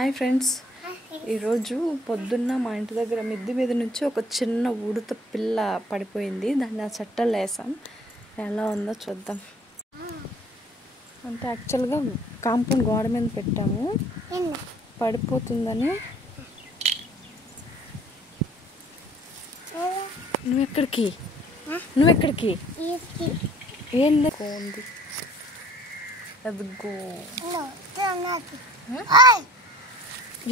Hi friends, ఈరోజు పొద్దున్న మా ఇంటి దగ్గర మిద్ది మీద నుంచి ఒక చిన్న ఉడత పిల్ల పడిపోయింది. దాన్ని ఆ చట్టలు వేసాం. ఎలా ఉందో చూద్దాం. అంటే యాక్చువల్గా కాంపౌండ్ గోడ మీద పెట్టాము, పడిపోతుందని. నువ్వెక్కడికి ఏంది ఉంది అదిగో.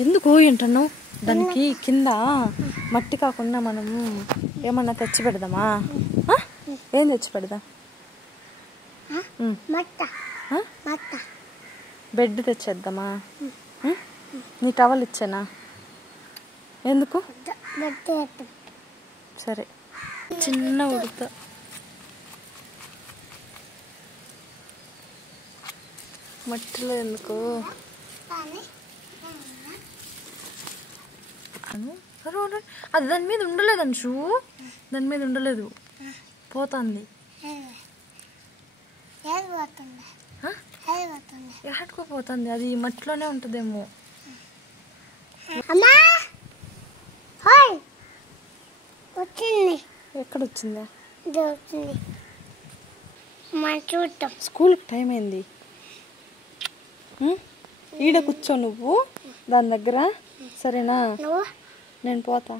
ఎందుకు ఏంటన్నావు? దానికి కింద మట్టి కాకుండా మనము ఏమన్నా తెచ్చి పెడదామా? ఏం తెచ్చి పెడదాం? బెడ్ తెచ్చేద్దామా? నీ టవల్ ఇచ్చానా? ఎందుకు? సరే. చిన్న ఉడత మట్టిలో ఎందుకు? అది దాని మీద ఉండలేదు అంశు, దాని మీద ఉండలేదు, పోతుంది. ఎక్కడికోపోతుంది? అది మట్టిలోనే ఉంటుందేమో. ఎక్కడ వచ్చిందా? స్కూల్కి టైం అయింది. ఈడ కూర్చో నువ్వు దాని దగ్గర, సరేనా? నేను పోతా.